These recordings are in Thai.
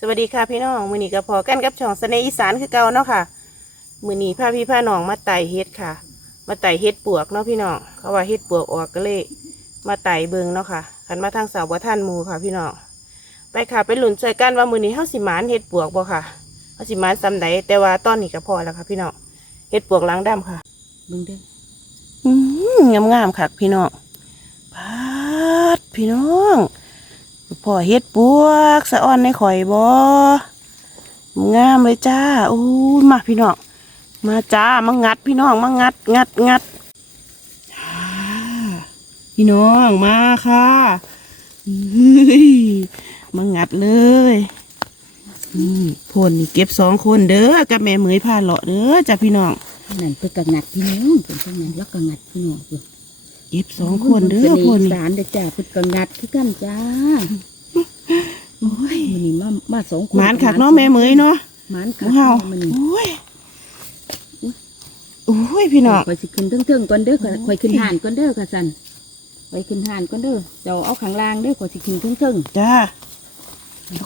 สวัสดีค่ะพี่น้องมือนี้ก็พอกันกับช่องเสน่ห์อีสานคือเก่าเนาะค่ะ มือนี้พาพี่พาน้องมาไต่เฮ็ดค่ะ มาไต่เฮ็ดปวกเนาะพี่น้องเขาว่าเฮ็ดปวกออกก็เลยมาไต่เบิงเนาะค่ะขันมาทางสาวบัวท่านหมูค่ะพี่น้องไปค่ะไปหลุนใจกันว่ามือนี้เฮาสิหมานเฮ็ดปวกบ่ค่ะเฮาสิหมานซำใดแต่ว่าตอนนี้ก็พอแล้วค่ะ พี่น้องเฮ็ดปวกล้างดำค่ะเบิ่งเด้ออืมงามงามๆค่ะ พี่น้องพาดพี่น้อง พ่อเฮ็ดปวกสะอ่อนในข่อยบ่งามเลยจ้าอู้มาพี่น้องมาจ้ามางัดพี่น้องมางัดงัดงัดพี่น้องมาค่ะมางัดเลยนี่พนนี่เก็บสองคนเด้อกับแม่เหมยพาเลาะเด้อจ้าพี่น้องนั่นเพิ่นก็งัดพี่น้องเพิ่นก็งัดแล้วก็งัดพี่น้อง เพิ่นเก็บสองคนเด้อพนนี่สารเด้อจ้าเพิ่นก็งัดคือกันจ้าโอ้ยมื้อนี้มามาสองคนหมานขักเนาะแม่เหมยเนาะหมานหคัมูกเฮามื้อนี้โอ้ยโอ้ยพี่น้องข่อยสิขึ้นเทิงๆก่อนเด้อค่ะข่อยขึ้นห่านก่อนเด้อค่ะสั่นข่อยขึ้นห่านก่อนเด้อเจ้าเอาข้างล่างเด้อข่อยสิขึ้นเทิงจ้า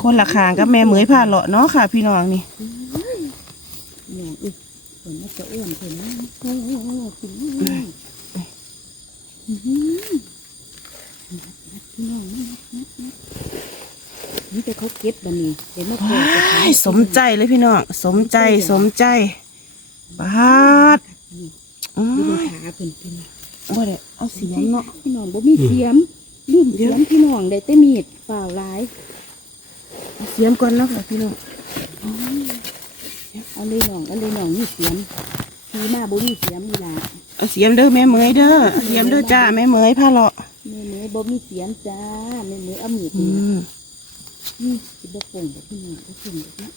คนละคางกับแม่เหมยพาเลาะเนาะค่ะ พี่น้องนี่ๆพี่น้องอุ้ยเพิ่นมันจะอ้วนเพิ่นนะโอ้โหกินน้อยอื้อหือ พี่น้องนี่แต่เขาเก็บบัดนี้เดี๋ยวมาโผล่จะว้าขายสมใจเลยพี่น้องสมใจสมใจบาดอืดูมขาเพิ่นพี่น้องบ่ได้เอาเสียมเนาะพี่น้องบ่มีเสียมลืมเสียมพี่น้องได้แต่มีดเปล่าหลายเอาเสียมก่อนเนาะค่ะพี่น้องเอาเลยน้องเอาเลยน้องมีเสียมทีมาบ่มีเสียมนี่ล่ะ เอาเสียมเด้อแม่เหมยเด้อเอาเสียมเด้อจ้าแม่เหมยพาเลาะแม่เมบ่มีเสียมจ้าแม่เมเอามีดอืนี่มนี่สิบ่ป่งเด้อพี่น้องบ่ป่งเด้อนะ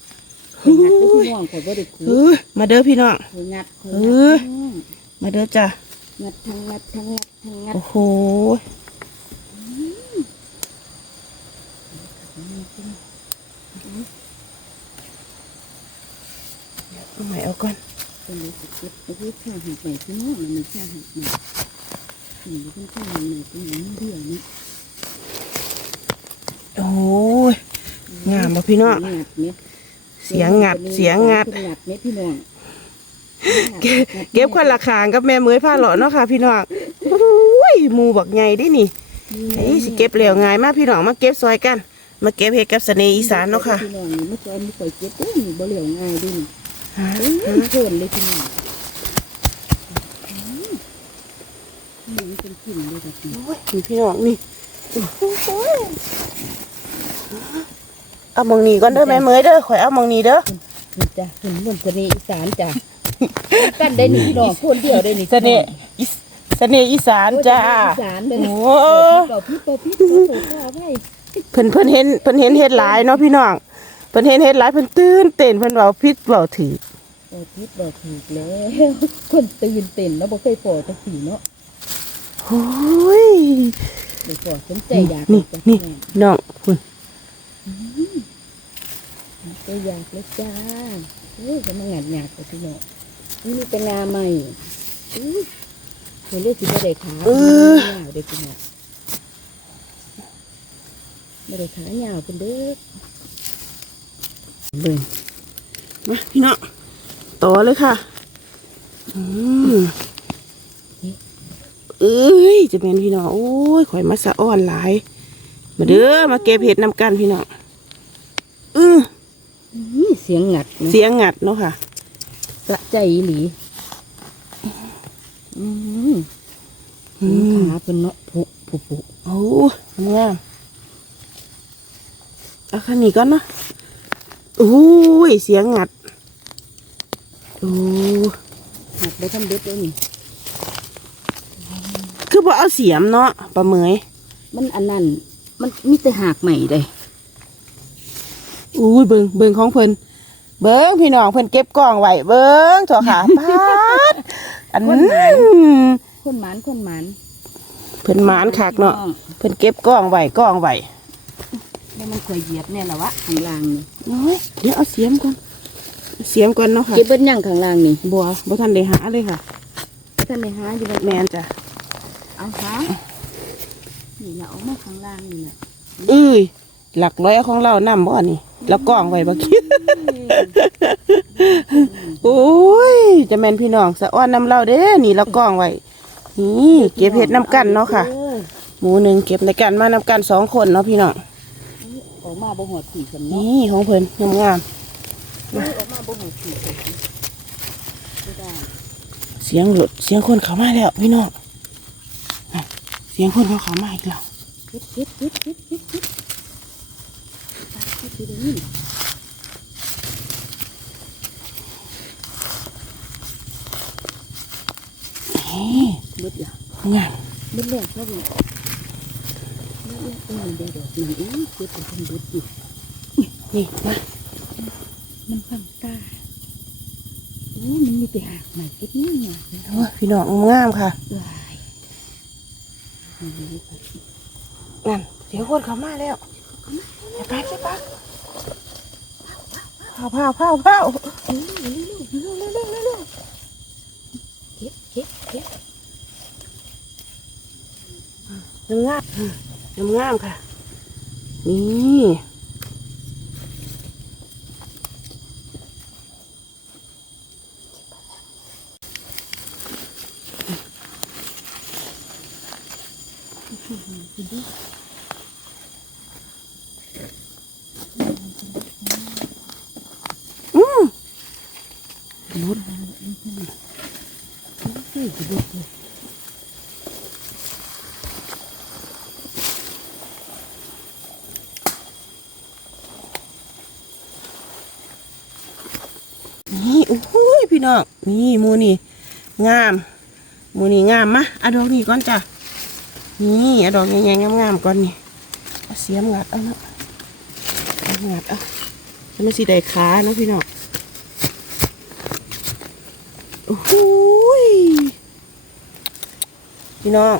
ข่อยงัดเด้อพี่น้องข่อยบ่ได้ขูเออมาเด้อพี่น้อง ข่อยงัดข่อยเองัดอพี่น้องมาเด้อจ้างัดทั้งงัดทั้งงัดทั้งงัดโอ้โหเอาใหม่เอาก่อน เป็นเลยสิเก็บไปที่ข้าหักไปพี่น้องมันมีข้าหักใหม่นี่เพิ่นข้าหักใหม่เป็นหยังเดียวนี่โอ้ยงามบ่พี่น้องเสียงงัดเสียงงัดเนี่ยพี่น้องเก็บคนละคางกับแม่เมยผ้าหล่อเนาะค่ะ พี่น้องโอ้ยมูบักใหญ่ดินี่ไอ้สิเก็บเหลวง่ายมากพี่น้องมาเก็บซอยกัน มาเก็บเฮ็ดกับเสน่ห์อีสานเนาะค่ะพี่น้องนี่ไม่เคยไม่เคยเก็บเด้บ่เหลียวง่ายด้วย เอ้ยเกินเลยพี่น้องนี่เป็นกลิ่นเลยแบบนี้โอ้ยนี่พี่น้องนี่เอามองนี้ก่อนเด้อแม่เมยเด้อข่อยเอามองนี้เด้อนี่จ้ะคุณมุ่นคนนี้อีสานจ้ะกันได้นี่พี่น้องคนเดียวได้นี่เสน่ห์อีสเสน่ห์อีสานจ้าอีสานเด้อโอ้เพี่เก่าพี่เก่าพี่เก่าไว้เพิ่นเพิ่นเห็นเพิ่นเห็นเฮ็ดหลายเนาะพี่น้อง พิ่นเห็นเฮ็ดหลายเพิ่นตื่นเต้นเพิ่นเว้าผิดเว้าถือเก่าพี่เก่าถูกแล้ว คนตื่นเต้นแล้วบ่เคยพอจักสีเนาะโอ้ยเดี๋ยวพอสนใจอยากนี่จ้ะนี่น้องคุณก็อยากเลยจ้าเอ้ยจะมาหงาดหยาดกับพี่น้องนี่มีแต่งาใหม่อุ้ยเห็นเรื่องสิบ่ได้ขาเออยาวเด็กพี่น้องไม่ได้ขายาวเป็นเด้อ เบิ่งมาพี่น้องต่อเลยค่ะอืมเอ้ยจะเป็นพี่น้องโอ้ยข่อยมาสะอ้อนหลาย มาเด้อมาเก็บเห็ดนำกันพี่น้องอือนี่เสียงหงัดนะเสียงงัดเนาะค่ะสะใจอีหลีอืมอืมขาเป็นเนาะผุผุผุโอ้งามเอาคันนี้ก่อนเนาะ โอ้ยเสียงงัดโอ้หงัดได้ทำเด็ดเลยนี่คือบ่เอาเสียมเนาะปลาเหมยมันอันนั้น มันมีแต่หากใหม่เลยอุ้ยเบิงเบิงของเพิ่นเบิงพี่น้องเพิ่นเก็บกล้องไว้เบิงเถอะค่ะพาดอันนั้นคนหมานคนหมานเพิ่นหมานคักเนาะเพิ่นเก็บกล้องไว้กล้องไว้ แล้วมันเคยเหยียบเนี่ยแหละวะข้างล่างนี่โอ้ยเดี๋ยวเอาเสียมก่อนเสียมก่อนเนาะค่ะเก็บเบิ้ลยังข้างล่างนี่บัวบ่ทันได้หาเลยค่ะท่านไปหาอยู่แบบแม่นจ้ะเอาหานี่แหละเอามาข้างล่างนี่แหละเอ้ยหลักร้อยของเรานำบ่นี่แล้วกล้องไว้บักกี้โอ้ยจะแม่นพี่น้องสะอ้อนน้ำเราเด้นี่แล้วกล้องไว้นี่เก็บเห็ดน้ำกันเนาะค่ะ หมูหนึ่งเก็บในกันมาน้ำกันสองคนเนาะพี่น้อง ออกมาบ่หอดผีกันเนาะนี่ของเพิ่นงามเอ้ยออกมาบ่หอดผีกันไม่ได้ๆเสียงหลุดเสียงคนเขามาแล้วพี่น้องอะเสียงคนเขาเขามาอีกแล้วเฮ็ดเฮ็ดเฮ็ดเฮ็ดเฮ็ดเฮ็ดตาเฮ็ดอยู่ได้ยินนี่เบิดล่ะงามเบิดแล้วครับพี่เบิดแล้วเออเดี๋ ยวเดี๋ยวหนึ่งอู้เก็บไปเป็นบุตรนี่มามันฟังตาโอ้มันมีแต่หากใหม่เก็บนี่เนี่ยโอ้ยพี่น้องงามค่ะวามันมีแต่นั่นเสียงคนเขามาแล้วอย่าไปอย่าไปเผาเผาเผาเผาเร็วเร็วเร็วเร็วเร็วเร็วเร็วเก็บเก็บเก็บงาม งามงามค่ะ นี่อืมรุดเฮ้ยเบิดเลย นี่โอ้ยพี่ น้องนี่มูนี่งามมูนี่งามมะอาดอกนี่ก่อนจ้ะนี่อาดอกใหญ่ๆงามๆก่อนนี่เสียมงัดเอาเนาะเอางัดเอาจะไม่สีได้ขาเนาะพี่น้องโอ้โหยพี่น้อง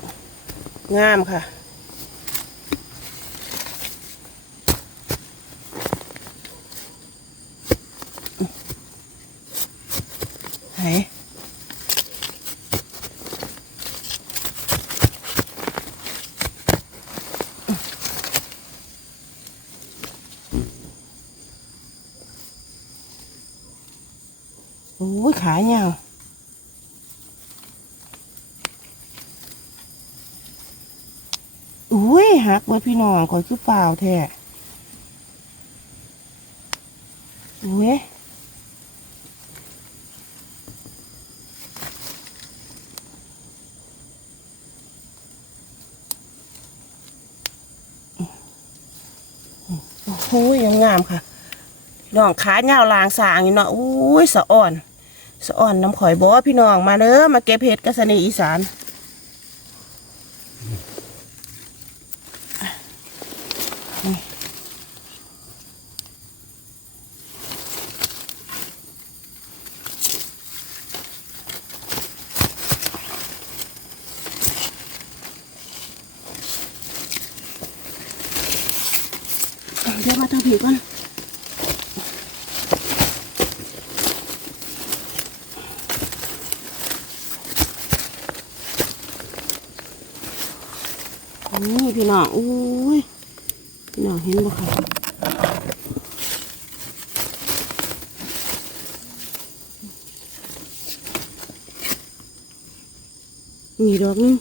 งามค่ะ ไหนโอ้ยขาเหี่ยวอุ้ยหัก เบิดพี่น้องคอยคือเปล่าแท้อุ้ยโอ้โหยังงามค่ะน้องขาเงาลางสางอยู่เนาะอุ้ยสะอ่อน สะอ่อนน้ำข่อยบอพี่น้องมาเด้อมาเก็บเห็ดกระสนีอีสานเดี๋ยวมาทางผิวก่อน นี่พี่น้องอุ้ยพี่น้องเห็นบ่คะมีดอกนึง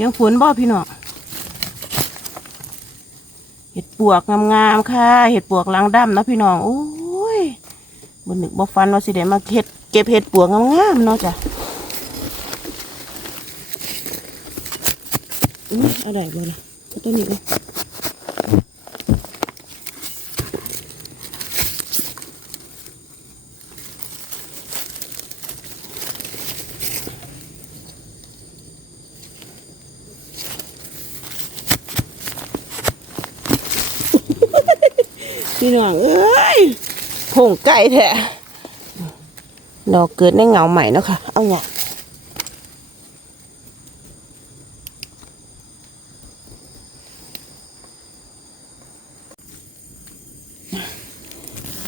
สียงฝนบ่พี่น้องเห็ดปวกงามๆค่ะ เห็ดปวกลังดำนะพี่น้องโอ้ยบนหนึ่งบ่ฟันว่าสิได้มาเห็ดเก็บเห็ดปวกงามๆเนาะจ้ะอุ้ยอะไรบ่เนี่ยต้นนี้เลย พี่น้องเอ้ยผงไก่แท้ดอกเกิดในเงาใหม่เนาะค่ะ เอาเนี่ย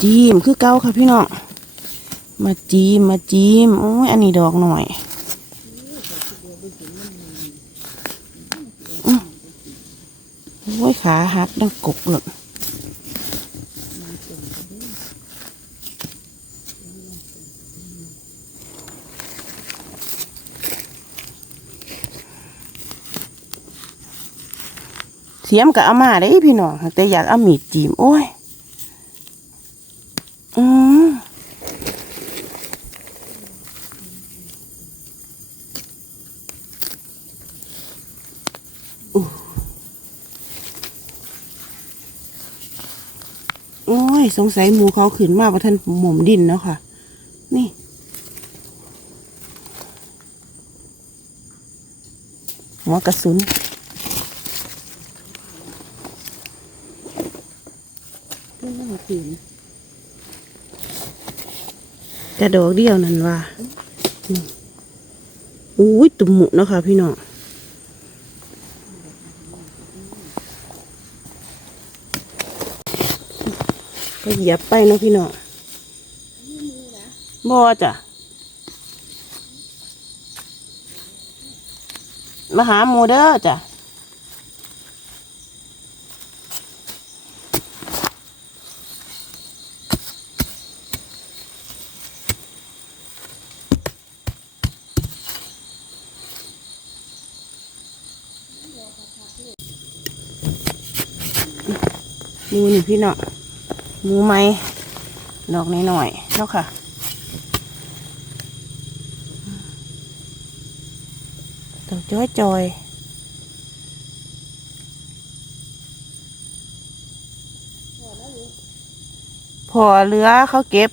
จีมคือเก้าค่ะพี่น้อง มาจีมมาจีมโอ้ยอันนี้ดอกหน่อยโอ้ยขาหักดังกกเลย เสียมกับอามาได้พี่น้องแต่อยากเอามีดจีมโอ้ยอืมโอ้ย สงสัยหมูเขาขึ้นมาว่าท่านหม่มดินเนาะค่ะ นี่หัวกระสุน เรื่องอะไรตื่น กระดอกเดียวนั่นว่าอุ้ยตุ่มหมุเนาะค่ะพี่น้องก็เหยียบไปเนาะพี่น้องบ่จ้ะมาหาหมูเด้อจ้ะ หมูนี่ พี่น้องหมูไหมดอกน้อยๆเนาะค่ะดอกจ้อยจอยพอเหลือเขาเก็บ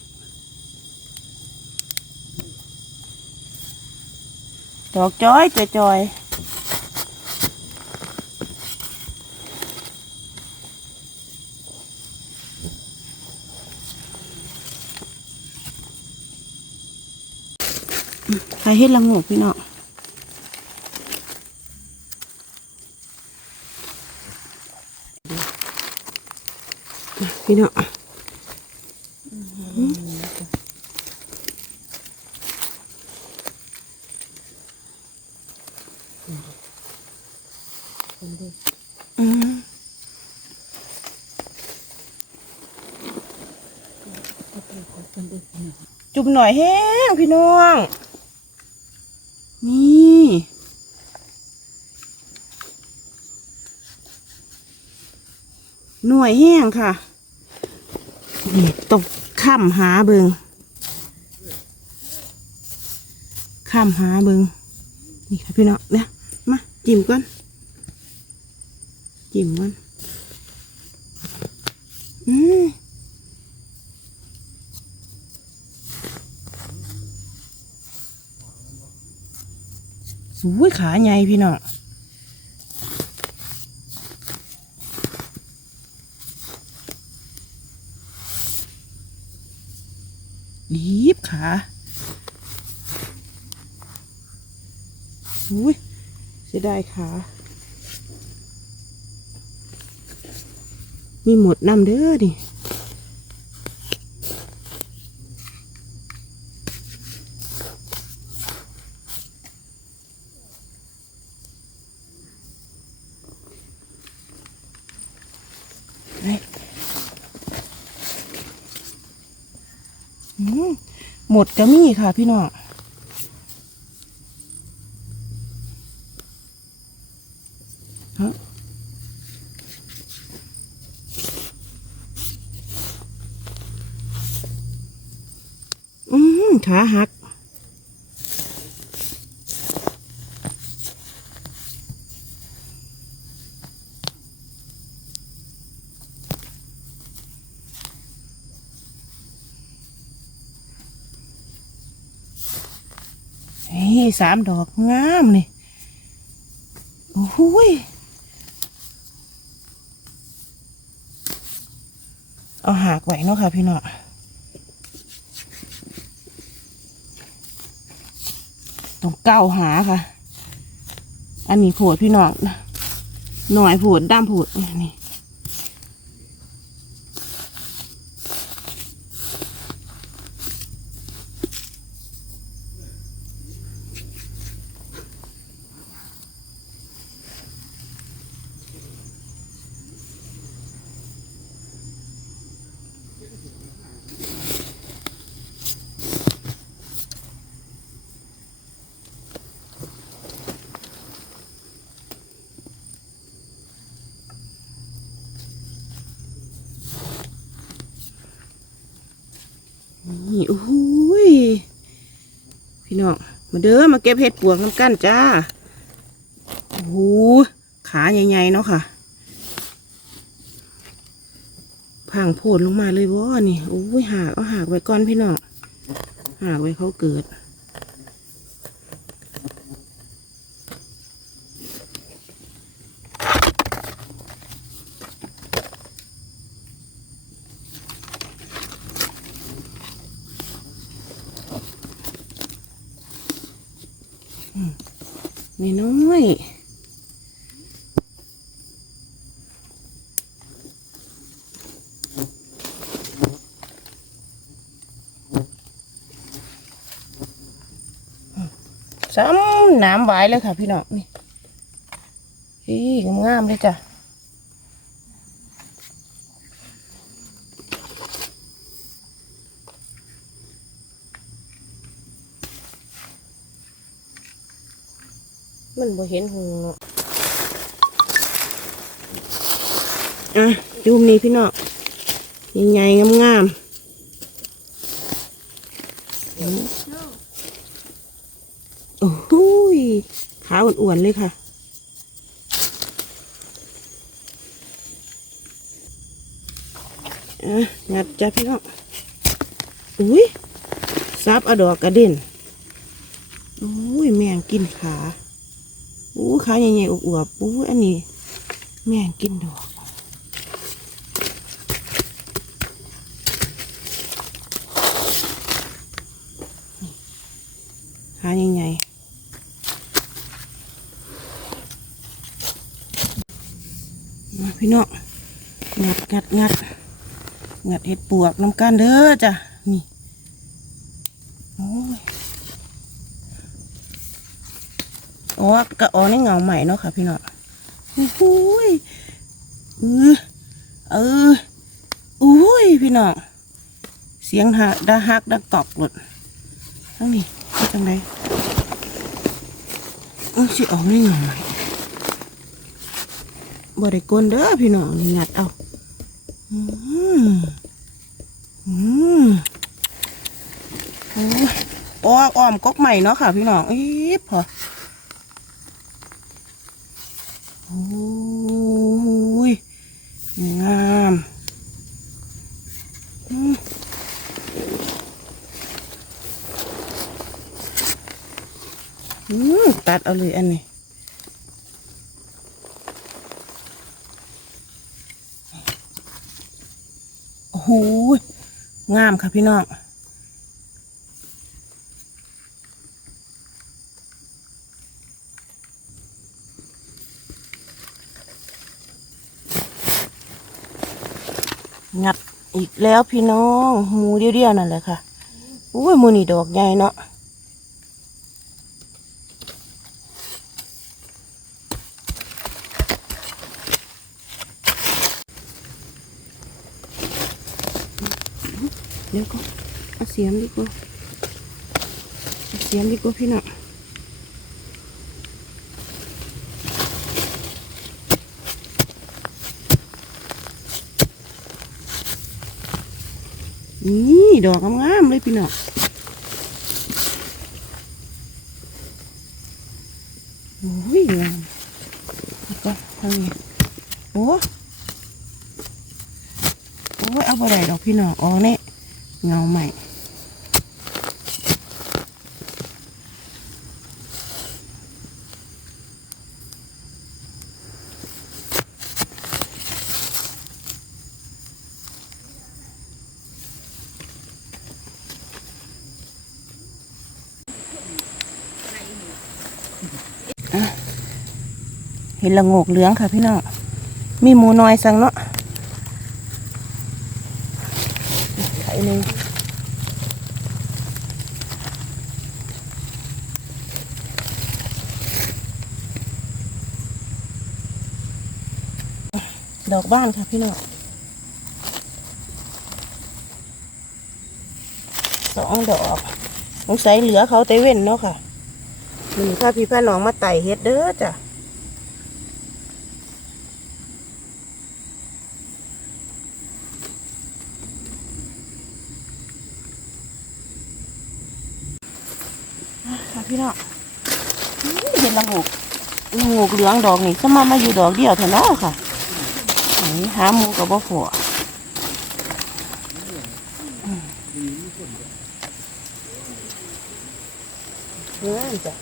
ดอกจ้อยจอยจอย ใครเฮ็ดละงูพี่น้องพี่น้องจุ่มหน่อยแห้งพี่น้อง นี่ หน่วยแห้งค่ะนี่ตกข้ามหาเบิงข้ามหาเบิงนี่ค่ะพี่น้องเนี่ยมาจิ้มก่อนจิ้มก่อนอืมสวยขาใหญ่พี่น้อง ดีบขาอุ้ย เสียดายขามีหมดน้ำเด้อดิหมดก็มีค่ะพี่น้องฮะอืมขาหัก เฮ้ยสามดอกงามเลยโอ้โหยเอาหากไว้เนาะค่ะพี่น้องต้องเก้าหาค่ะ อันนี้โผดพี่น้องหน่อยโผดด้ามโผดนี่โอ้โหยพี่น้อง มาเด้อมาเก็บเห็ดปวกน้ำกั้นจ้าโอ้โหขาใหญ่ๆเนาะค่ะพังโพดลงมาเลยว่นี่โอ้ยหากเอาหากไว้ก่อนพี่น้องหากไว้เขาเกิด นี่น้อยซ้ำน้ำไหวเลยค่ะพี่น้องนี่อีงามเลยจ้ะ มันบ่เห็นหงเนาะอะจุ่มนี่พี่น้องใหญ่ๆงามๆโอ้โหยขาอ้วนๆเลยค่ะอะงัดจ้ะพี่น้อง อุ้ยซับอดอกกระเด็นอุ้ย แมงกินขา อู้ขาใหญ่ๆอวบๆอู้อันนี้ แม่งกินดอกขาใหญ่ๆมาพี่น้องงัดงัดงัดงัดเห็ดปวกน้ำกันเด้อจ้ะ นี่ โอ้ย อ๋อกระอ๋อในเงาใหม่เนาะค่ะ พี่น้องโอ้ยเออเอออุ้ยพี่น้องเสียงหักดาฮักดังตอกหลดทั้งนี้ไปจังไดเออสิออกในเงาใหม่บ่ได้กลนเด้อพี่น้องนี่งัดเอาอืมอืมโอ้ยออกอ้อมกกใหม่เนาะค่ะ พี่น้องอีบพอโอ้ยงามอืมตัดเอาเลยอันนี้โอ้โหงามค่ะพี่น้องดอีก แล้วพี่น้องหมูเดียวๆนั่นแหละค่ะอุ้ยมูนี่ดอกใหญ่เนาะเดี๋ยวก็เอาเสียมดีกว่าเอาเสียมดีกว่าพี่น้อง นี่ดอกงามๆเลยพี่น้องโอ้ยงามแล้วก็ทางนี้โอ้โอ้ยเอาไปไหนดอกพี่น้องอ๋อเนี่ยเงาใหม่ ห็นละงกเหลืองค่ะพี่น้องมีหมูน้อยสังเนาะไข่หนึ่งดอกบ้านค่ะพี่น้องสองดอกสงสัยเหลือเขาเตเว่นเนาะค่ะนี่ค่ะพี่พ่อน้องมาไต่เฮ็ดเด้อจ้ะ พี่น้องเห็นละโงกละโงกเหลืองดอกนี่สมามาอยู่ดอกเดียวเท่านั้นค่ะหาหมูกับบ่พออืมเฮ้ยจ้ะ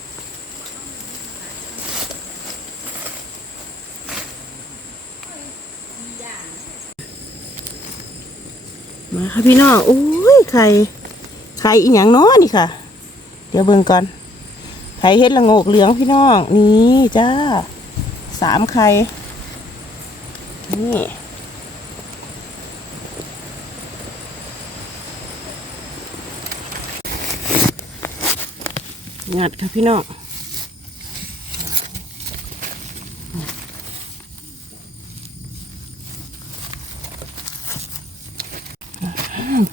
มาค่ะพี่น้องอุ้ยไข่ไข่อีหยังนาะนี่ค่ะ เดี๋ยวเบิ่งก่อน ไข่เฮ็ดละโงกเหลืองพี่น้อง นี่จ้าสามไข่นี่งัดค่ะพี่น้อง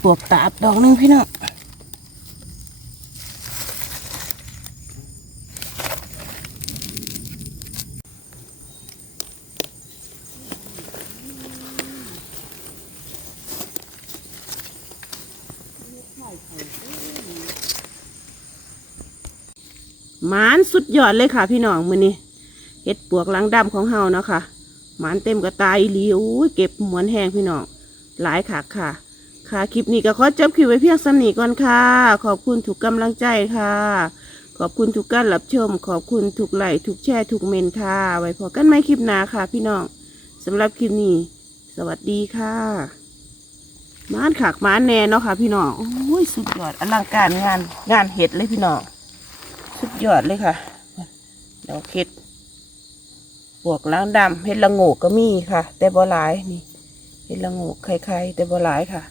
ปวกตาบดอกหนึงพี่น้อง หมานสุดยอดเลยค่ะพี่น้องมือนี้เห็ดปวกหลังดำของเฮาเนาะค่ะหมานเต็มกระตายหลีโอ้ยเก็บหมวนแห้งพี่น้องหลายขาค่ะ ค่ะคลิปนี้ก็ขอจบคลิปไว้เพียงสำนีก่อนค่ะ ขอบคุณทุกกำลังใจค่ะ ขอบคุณทุกการรับชม ขอบคุณทุกไลค์ทุกแชร์ทุกเมนค่ะ ไว้พอกันไหมคลิปหน้าค่ะ พี่น้องสำหรับคลิปนี้ สวัสดีค่ะหมานขากหมานแน่เนาะค่ะ พี่น้องโอ้ยสุดยอดอลังการงานงานเห็ดเลยพี่น้อง สุดยอดเลยค่ะดอกเห็ดบวกล้างดำเห็ดละโงกก็มีค่ะ แต่บ่หลายนี่เห็ดละโงกไข่ๆแต่บ่หลายค่ะ